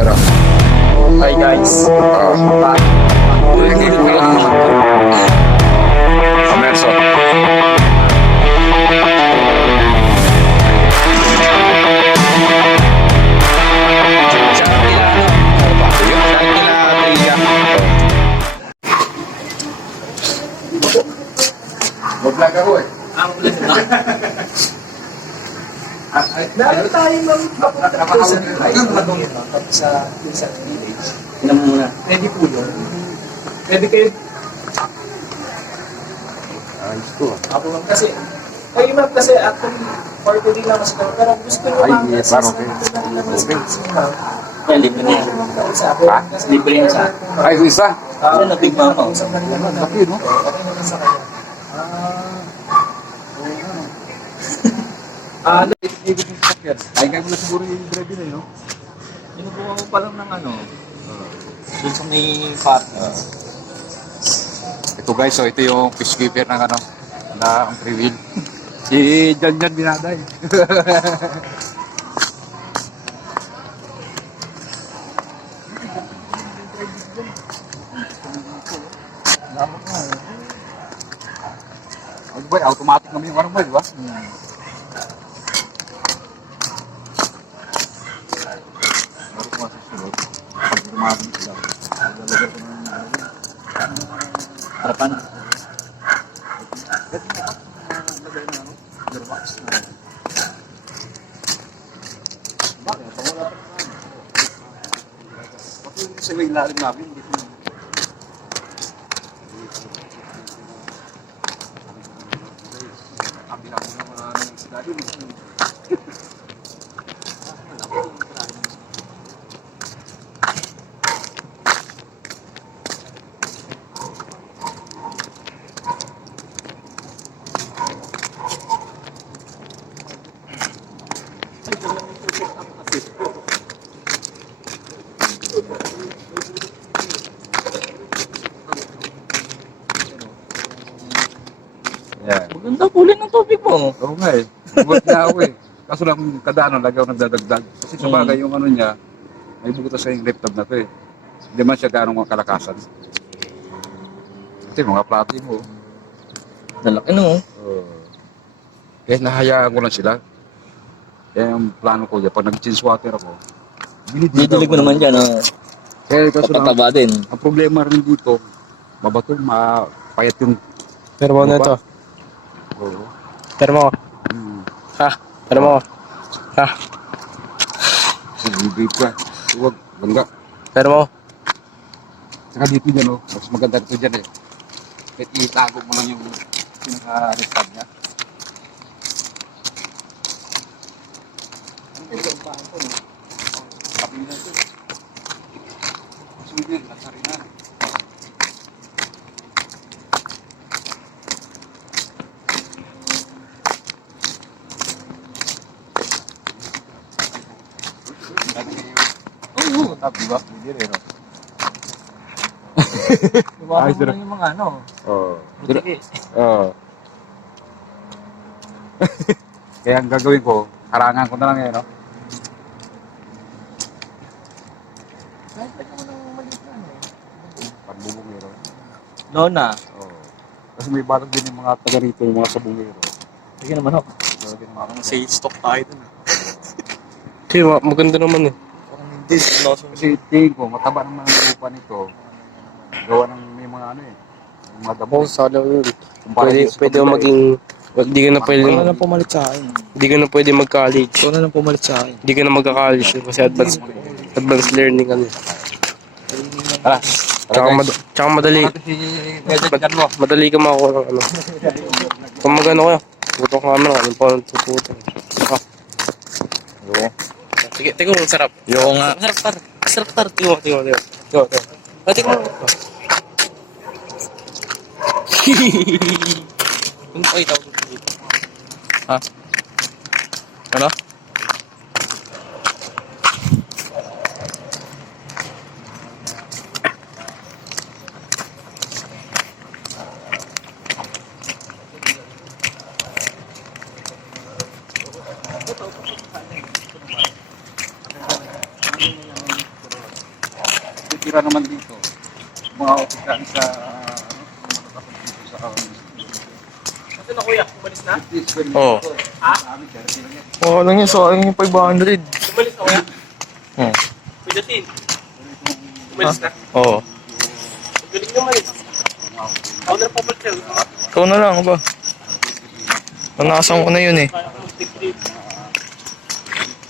Pero, Hi guys. Amerso. Mag-vlog ako eh. Meron tayong mapunta ko sa village. Tingnan mo muna. Pwede po yun. Pwede kayo. Ayos ko. Ako lang kasi. Kayo ma'am kasi actually for today lang mas pero gusto nyo Ay, ma'am. yes, parang okay. Yan, libre na yan. Libre na sa akin. Ay, isa. Ano na Big Mama? Laki, no? Okay naman sa kanya. Ay, kaya mo na siguro yung bread yun eh, no? Sinubukan ko pa lang ng ano. Doon sa may partner. Ito guys, so ito yung peacekeeper ng ano, na ang free will. Si Jan Binaday. Ano ba, automatic naman yung ano ba, di ba? Baru ko masusunod. Pag dumabing sila. Lalagyan ko ng Harapan. lagay na ano, gearbox na. Bakit? Wala pa naman. Pati yung sa may ilalim namin, hindi ko kabila ko ng mga sila dun. Yeah. Maganda kulay ng tubig mo. Oo nga eh. Bugot na ako eh. Kaso lang kada ano, lagi ako nagdadagdag. Kasi sa bagay yung ano niya, may butas sa yung laptop na to eh. Hindi man siya ganong kalakasan. Kasi mga plati mo. Lalaki no. Kaya nahayaan ko lang sila. Kaya yung plano ko dyan, pag nag-change water ako, Didilig mo naman dyan. Kaya kaso lang, Papataba din. ang problema rin dito, mabato, mapayat yung Pero mo na ito. Oo. Pero mo. Hmm. Ha? Pero mo. Ha? Hindi ka. Huwag, bangga. Pero mo. Saka dito dyan, oh. Mas maganda dito dyan eh. Kahit itago mo lang yung pinaka-restart niya. Kapilan ito. Sunod yan, lasari na. Oo. Di ba? Hindi rin, oh. Iwanan Ayos mo na. lang yung mga ano. Oo. Butiki. Oo. Kaya ang gagawin ko, harangan ko na lang yan, no? Pagbubungero. Lona. Oo. Kasi may balag din yung mga taga rito, yung mga sabungero. Sige naman ho. Meron din mga Parang sales stock tayo dun. Kasi maganda naman eh. Parang hindi. Kasi tingin ko, mataba naman ang lupa nito. Gawa ng may mga ano eh. Yung mga damo. Oo, sala yun. Kumpara Pwede, dito sa pwede kabila, maging... Hindi ka na pwede... Ikaw na lang pumalit sa akin. Hindi ka na pwede mag-college. Ikaw na lang pumalit sa akin. Hindi ka na magka-college kasi advanced learning ka na. Tara. Tsaka, tsaka madali. Madali ka makakuha ng ano. Kung magano ka, puto ka naman, anong pa ang tututo. Oo. Sige, tingnan mo, sarap. Yung nga. Sarap tar. Sarap tar. Tingnan mo, tingnan mo. Tingnan mo. Tingnan mo. Kung pakita ko dito. Ha? Ano? natitira naman dito. Mga opisan sa, dito sa, Kasi na kuya, umalis na? Oo. Ha? Oo lang yun, sa akin yung 500. Umalis na kuya? Oo. Pidatin. Umalis na? Oo. Galing naman eh. Ako na pa sir. Ikaw na lang ba? Nanasan ko na yun eh. Kaya ako mag-trip.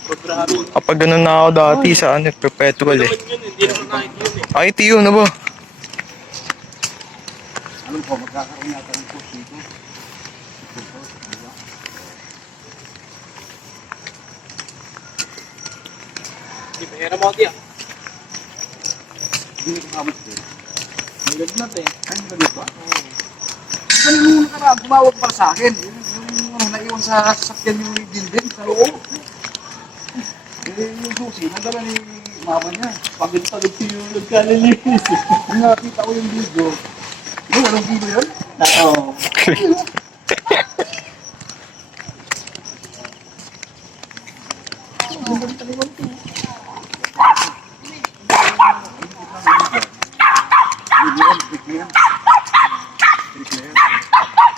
Programming. Kapag ganun na ako dati sa ano, perpetual eh. Naman yun, hindi naman nakit yun eh. IT yun na ba? Alam ko, magkakaroon natin ng post dito. Di ba, hera mo ako diya? Hindi ko kamot din. Ang ganda natin. Ay, ang galit ba? Ganun nung nakaraan, tumawag pa sa akin. Yung ano, naiwan sa sasakyan yung building sa loob. Yung susi, nagdala ni mama niya. Pagod-pagod siya yung nagkalalinis eh. Yung nakita ko yung video. Yung anong video yun? Oo.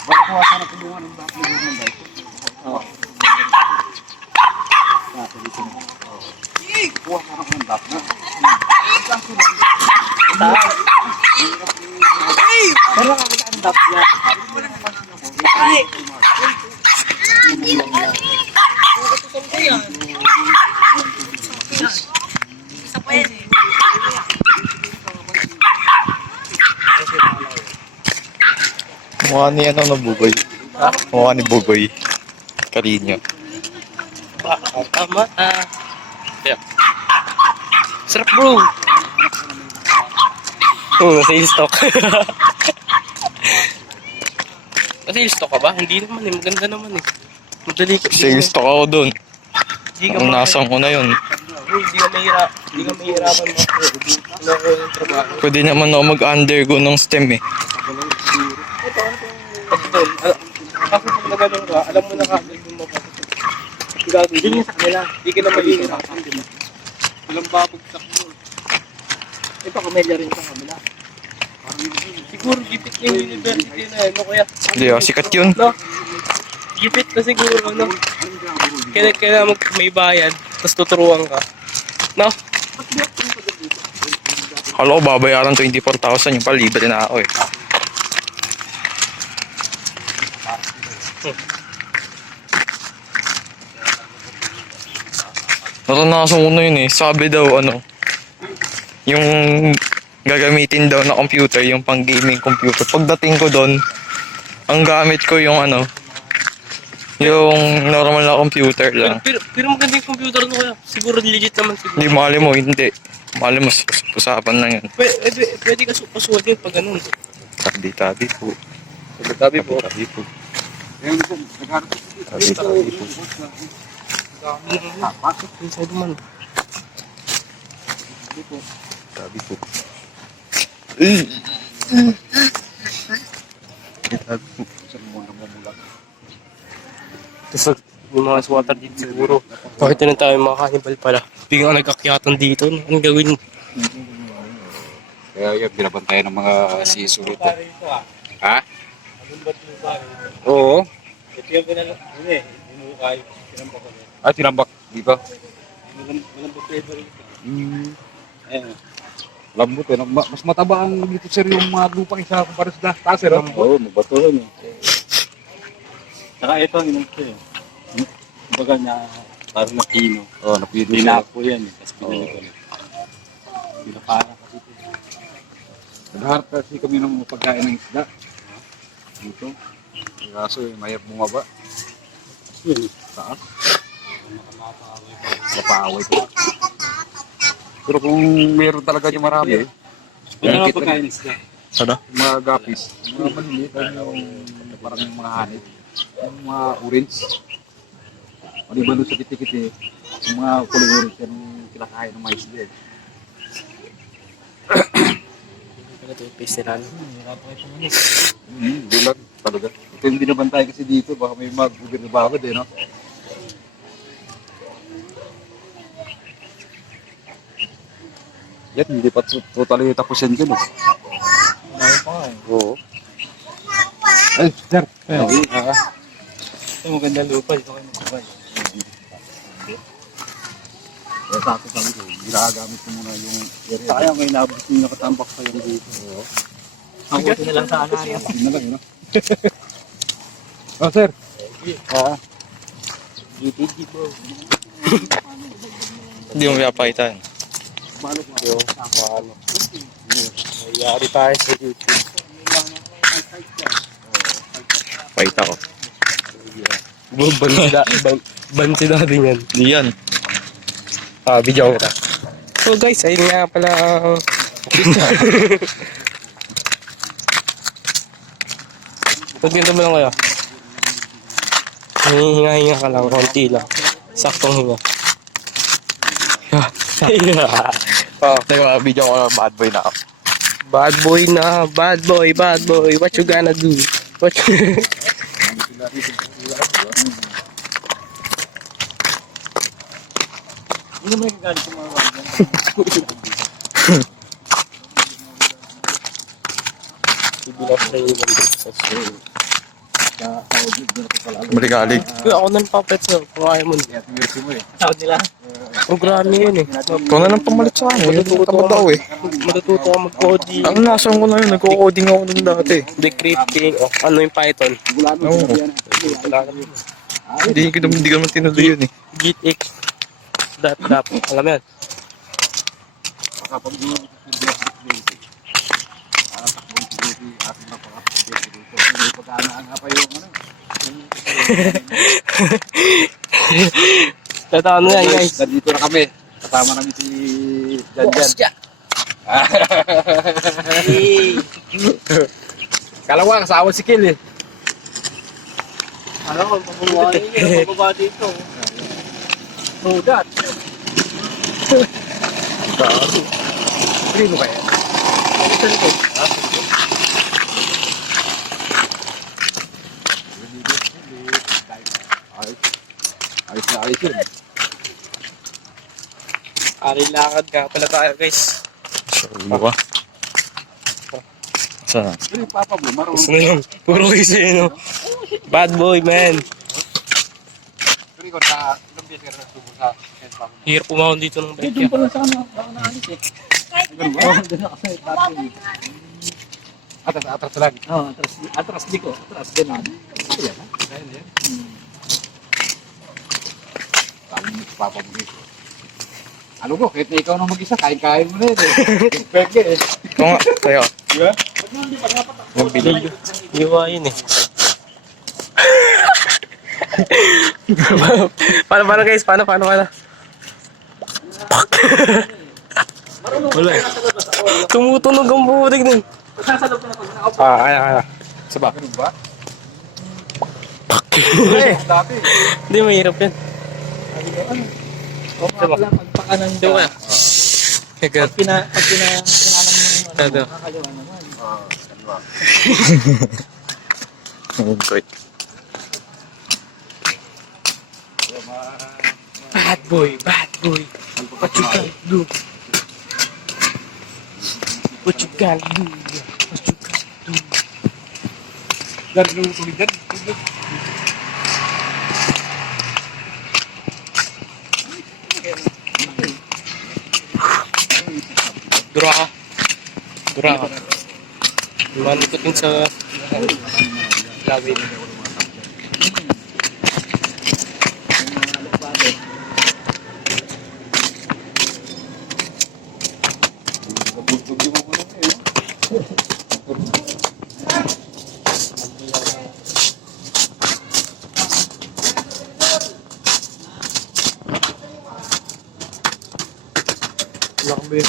Baka kuwasan na tulungan ng back ng bike. Kuwasan ako ng back na. Pero nakakita ang dap niya. Mukha ni ano na Bugoy. Mukha ni Bugoy. Karinyo. Tama. Yeah. Sarap bro! Oo, sales stock. Sales stock ka ba? Hindi naman eh. Maganda naman eh. Madali ka. Sales stock ako dun. Hindi ka Ang nasang ko na yun. Hindi ka mahirap. Hindi ka mahirapan mo. Nakuha ng trabaho. Pwede naman ako mag-undergo ng STEM eh. Kasi pag nagano'n ka, alam mo na kagad yung mapapasok. Hindi sa kanila. Hindi ka na mahihirapan, di ba? Walang babagsak mo. Ito, kamelya rin sa kabila. Siguro, gipit na yung university na ano kaya. Hindi ah, sikat yun. No? Gipit na siguro, no? Kaya may bayad, tapos tuturuan ka. No? Kala ko babayaran 24,000 yung pala libre na ako eh. Naranasan ko na yun eh. Sabi daw ano, yung gagamitin daw na computer, yung pang gaming computer. Pagdating ko doon, ang gamit ko yung ano, yung normal na computer lang. Pero maganda yung computer no kaya. Siguro legit naman siguro. Hindi, mali mo, hindi. Mali mo, usapan lang yun. Pwede ka pasuwag yun pag ganun. Tabi po. Sabi po. Tabi po. Ngayon ko, nagharap ko dito. Tabi po. Bakit? Inside man. Tabi po. Tabi po. Saan mo namumula? Tapos yung mga swatter dito siguro. Bakit na tayo mga cannibal pala? Biglang nag-akyatan dito. Anong gagawin? Kaya yan, binabantayan ng mga siso dito. Ha? Oo. Ito yung pinala. Hindi. Hinukay. Pinambak ko. Ah, tinambak. Di ba? Walang flavor ito. Ayan. Lambot eh. Mas mataba ang dito sir yung mga lupa isa kumpara sa taas eh. Oo, mabato rin eh. Saka ito ang inang ko eh. Kumbaga niya, parang na pino. Oo, napili siya. Pinako yan eh. Tapos pinili ko na. Pinapara kasi ito. Nagharap kasi kami ng pagkain ng isda. Dito. Kaso eh, mahirap bumaba. Yun eh. Taas. Mapaaway ko. Pero kung meron talaga yung marami eh. Kung ano pagkain isda. Ano? Yung mga gapis. Yung mga maliliit. Yung parang yung mga hanit. Yung mga orange. Maliban doon sa kiti-kiti. Yung mga kulay orange. Yan yung kinakain ng mais din. Ito yung face nila. Bulag talaga. Ito yung binabantay kasi dito. Baka may mag-ubir na babad eh, no? Yan, hindi pa totally tapos yan dyan eh. Dahil pa nga eh. Oo. Ay, sir. Ayun. Ah, Ito maganda lupa. Ito kayo magkabay. sakto sabi ko, ginagamit ko muna yung area. Sayang may nabot yung nakatambak pa yung dito. Oo. Ang buti na lang sana yan. Yun na lang, no? Oh, sir. Ah, GTG bro. Hindi mo pinapakita. Malok na yun. Malok. Mayari tayo sa YouTube. Pakita ko. Bansi natin yan. Hindi yan. Video kita. So guys, ayun nga pala. Magpinta mo lang kayo. Hinga-hinga ka lang, konti lang. Saktong hinga. Oh, teka, video ko na bad boy na ako. Bad boy na, bad boy, what you gonna do? What you... Hindi naman yung galit yung mga wagyan. Ibilas na yung Baligalig. ako na papet sir, kung ayaw mo na. Sahod nila. Ang grabe yun eh. Ikaw na lang pamalit sa akin. Tamad ako eh. Matututo ka mag-coding, Ang nasan ko na yun. Nagko-coding ako nun dati. decrypting, o ano yung Python. Oo. Wala naman. Hindi ko naman tinuloy yun eh. GitX. Dot. Alam mo yan? kapag mo basic. Para sa community, ating napaka-basic dito. Hindi pagkaanaan nga pa yung ano. Totoo na yan guys. Nandito na kami. Kasama namin si Jan. Kalawa, kasama si Kill eh. Ano, pabubuhay niya. Pababa dito. No, that. Primo kaya? Ayos na ayos yun. Ari lakad nga pala tayo guys. Ulo ka. Saan? Pero yung papa mo, marunong. Gusto na yun. Puro isa yun. Bad boy man. Pero ikaw na, ilang beses ka na nagsubo sa sense pa mo? Hirap umahon dito ng bike. Doon pa lang sa ano. Baka naalis eh. Ganun ba? Doon na kasi dati. Atras lang. Oo, atras di ko. Atras, ganun. Ayan ha? Ayan yan. Sabi mo si papa mo dito. Ano ko, kahit na ikaw na mag-isa, kain-kain mo na yun eh. Pwede eh. Ito nga, tayo. Diba? Magbili. Iwa yun eh. Paano guys? Paano? Wala eh. Tumutunog ang budig nun. Kaya. Saba. Ganun ba? Eh, Dati. hindi mahirap yan. Saba. Pagpakanan Ito ka. ka. Kagat. Pinanan mo yung Ito. kakaliwa naman. Kaliwa. Good. Bad boy. What you gonna do? What you gonna do? Diyan, yung tuloy dyan. Dura ka. Malikot yun sa labi. Nabultog yung mga eh. Lakbi.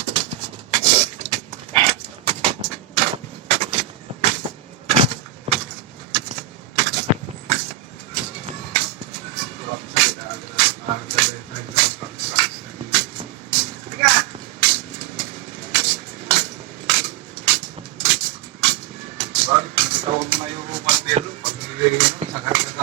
Tawag mo na yung pandero. Pag isang hanggang